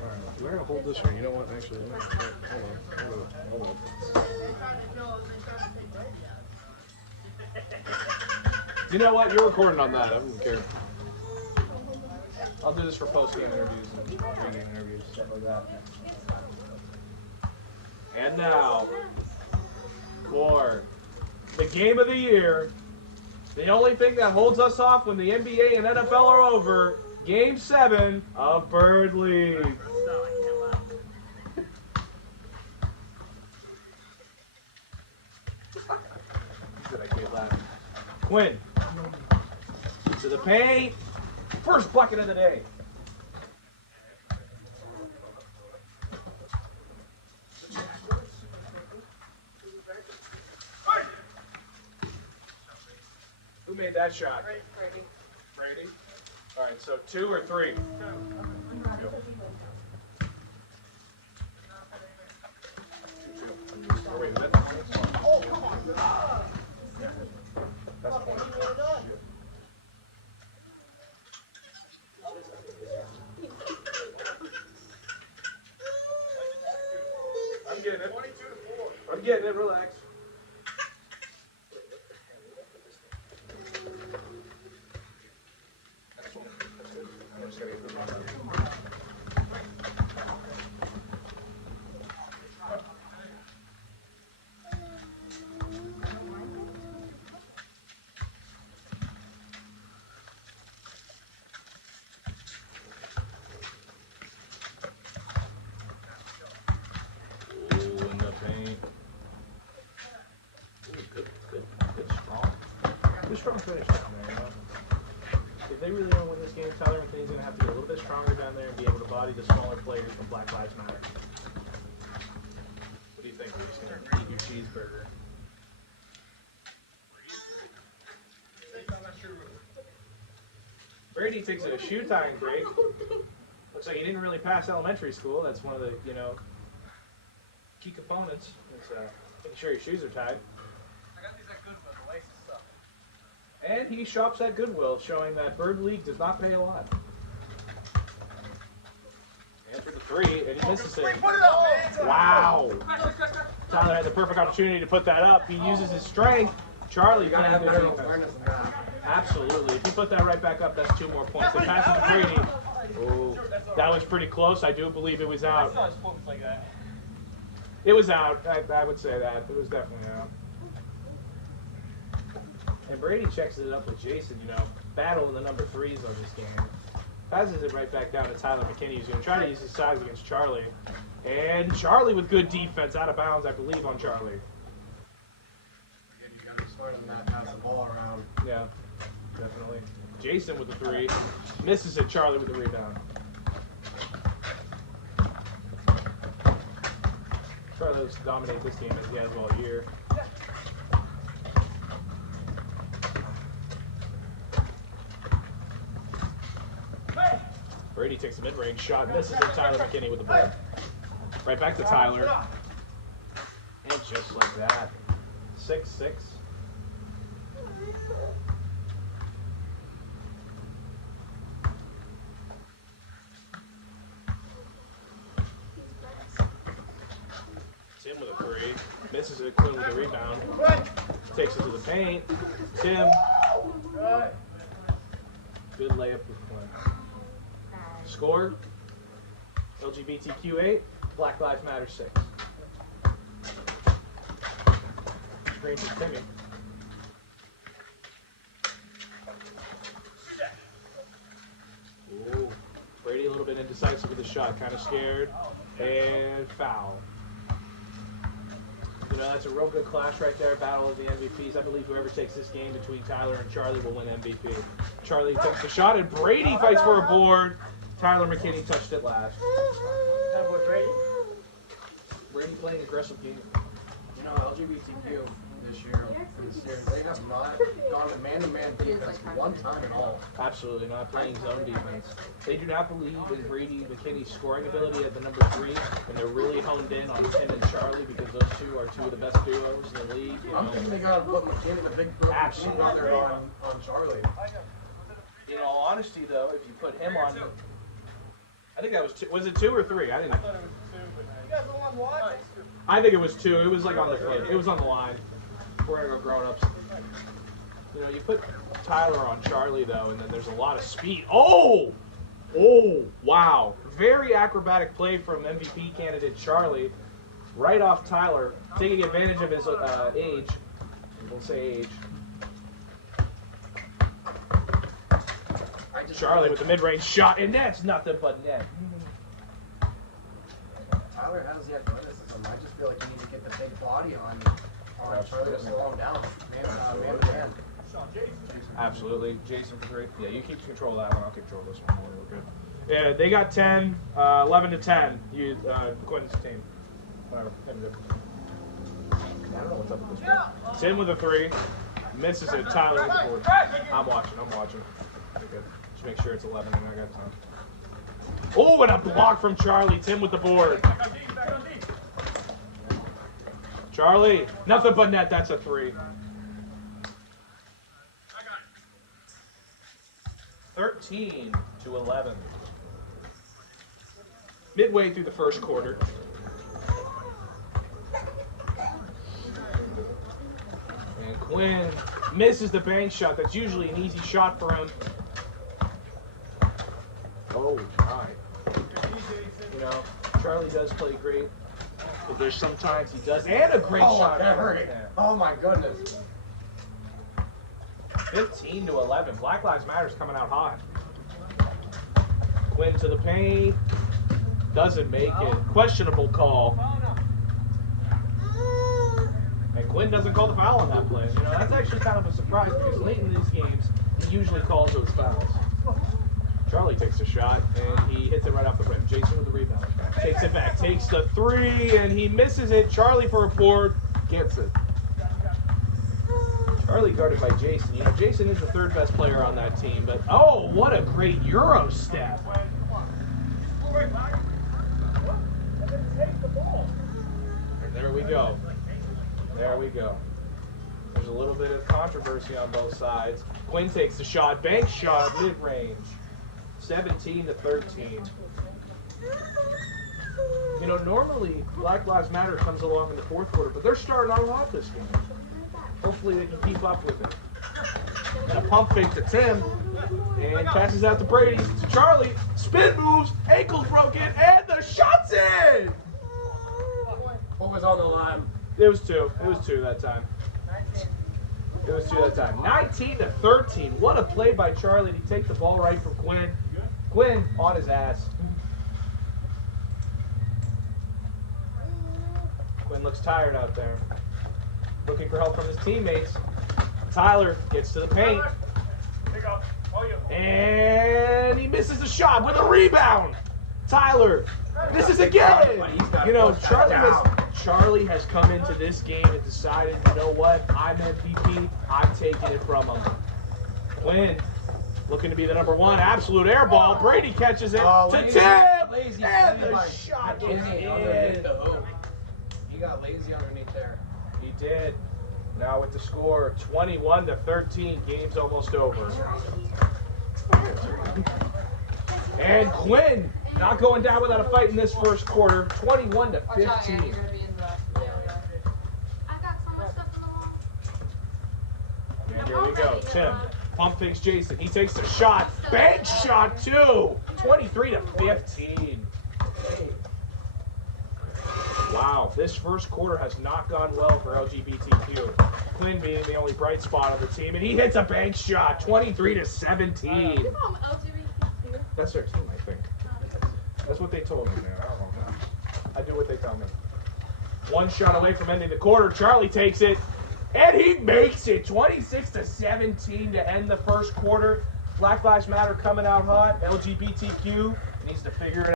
Alright, we're gonna hold this here. You know what? Actually, hold on. You know what? You're recording on that. I don't care. I'll do this for post-game interviews and pre-game interviews, stuff like that. And now, for the game of the year, the only thing that holds us off when the NBA and NFL are over, Game 7 of Bird League. Quinn to the paint. First bucket of the day. Who made that shot? Brady. Brady? All right, so 2 or 3? 2. Oh, wait, is that the point? Oh, come on. That's the point. I'm getting it. 22 to 4. I'm getting it. Relax. I'm just gonna get the ball. Strong finish down there, you know. If they really want to win this game, Tyler McKinney's going to have to get a little bit stronger down there and be able to body the smaller players from Black Lives Matter. What do you think? We're just going to eat your cheeseburger. Brady takes a shoe tying break. Looks like he didn't really pass elementary school. That's one of the, you know, key components. Is making sure your shoes are tied. I got these at Goodwill. The laces suck. And he shops at Goodwill, showing that Bird League does not pay a lot. And for the 3, and he misses it. Wow! Tyler had the perfect opportunity to put that up. He uses his strength. Charlie Gotta have playing better good awareness defense. than that. Absolutely. If you put that right back up, that's 2 more points. They pass it to Brady. Oh, that was pretty close. I do believe it was out. It was out. I would say that. It was definitely out. And Brady checks it up with Jason, you know, battling the number 3s on this game. Passes it right back down to Tyler McKinney, who's going to try to use his size against Charlie. And Charlie with good defense, out of bounds, I believe, on Charlie. You gotta be smart on that, pass the ball around. Yeah, definitely. Jason with the 3. Misses it, Charlie with the rebound. Charlie looks to dominate this game as he has all year. Brady takes a mid-range shot, misses it. Tyler McKinney with the ball. Right back to Tyler. And just like that, 6-6. Tim with a 3. Misses it. Quinn with the rebound. Takes it to the paint. Tim. Good layup with Quinn. Score, LGBTQ 8, Black Lives Matter 6. Screen to Timmy. Ooh, Brady a little bit indecisive with the shot, kind of scared, and foul. You know, that's a real good clash right there, battle of the MVPs. I believe whoever takes this game between Tyler and Charlie will win MVP. Charlie takes the shot, and Brady fights for a board. Tyler McKinney touched it last. That boy Brady. Brady playing aggressive game. You know, LGBTQ this year, they have not gone to man-to-man defense one time at all. Absolutely not playing zone defense. They do not believe in Brady McKinney's scoring ability at the number 3, and they're really honed in on Tim and Charlie because those 2 are 2 of the best duos in the league. You I'm know. thinking they gotta put McKinney, the big broken Absolutely. out there on Charlie. In all honesty, though, if you put him on I think that was 2. Was it 2 or 3? I didn't. I thought it was 2, but you guys don't want to watch? I think it was 2. It was like on the foot. It was on the line. We're gonna go grown-ups. You know, you put Tyler on Charlie though, and then there's a lot of speed. Oh! Oh! Wow! Very acrobatic play from MVP candidate Charlie, right off Tyler, taking advantage of his age. We'll say age. Charlie with the mid-range shot, and that's nothing but net. Tyler has the athleticism. I just feel like you need to get the big body on Charlie to slow him down. Man to man. Absolutely. Jason for 3. Yeah, you keep control of that one. I'll control this one. We're good. Yeah, they got 10, 11 to 10. You, Quinn's team. Whatever. I don't know what's up with this one. Tim with a 3. Misses it. Tyler with the 4. I'm watching. Okay, good. Just make sure it's 11 and I got time. Oh, and a block from Charlie. Tim with the board. Charlie, nothing but net. That's a 3. 13 to 11. Midway through the first quarter. And Quinn misses the bank shot. That's usually an easy shot for him. Oh, my. You know, Charlie does play great, but there's sometimes he does. And a great shot. That hurt. Oh, my goodness. 15 to 11. Black Lives Matter's coming out hot. Quinn to the paint. Doesn't make it. Questionable call. And Quinn doesn't call the foul on that play. You know, that's actually kind of a surprise because late in these games, he usually calls those fouls. Charlie takes a shot, and he hits it right off the rim. Jason with the rebound. Takes it back. Takes the 3, and he misses it. Charlie for a board. Gets it. Charlie guarded by Jason. You know, Jason is the 3rd best player on that team, but oh, what a great Euro step. And there we go. There we go. There's a little bit of controversy on both sides. Quinn takes the shot, bank shot, mid-range. 17 to 13. You know, normally Black Lives Matter comes along in the 4th quarter, but they're starting out hot this game. Hopefully they can keep up with it. And a pump fake to Tim. And passes out to Brady. To Charlie. Spin moves. Ankle's broken. And the shot's in! What was on the line? It was 2. It was 2 that time. It was 2 that time. 19 to 13. What a play by Charlie to take the ball right from Quinn. Quinn on his ass. Quinn looks tired out there. Looking for help from his teammates. Tyler gets to the paint. And he misses the shot with a rebound. Tyler misses again. You know, Charlie has come into this game and decided, you know what? I'm MVP. I'm taking it from him. Quinn looking to be the number 1. Absolute air ball. Brady catches it to Tim. And the shot is in. He got lazy underneath there. He did. Now with the score, 21 to 13. Game's almost over. And Quinn not going down without a fight in this first quarter. 21 to 15. And here we go. Tim pump fakes Jason. He takes the shot. Bank shot too. 23 to 15. Wow, this first quarter has not gone well for LGBTQ. Quinn being the only bright spot on the team, and he hits a bank shot, 23 to 17. That's their team, I think. That's what they told me, man. I don't know. I do what they tell me. 1 shot away from ending the quarter. Charlie takes it, and he makes it, 26 to 17 to end the first quarter. Black Lives Matter coming out hot. LGBTQ needs to figure it out.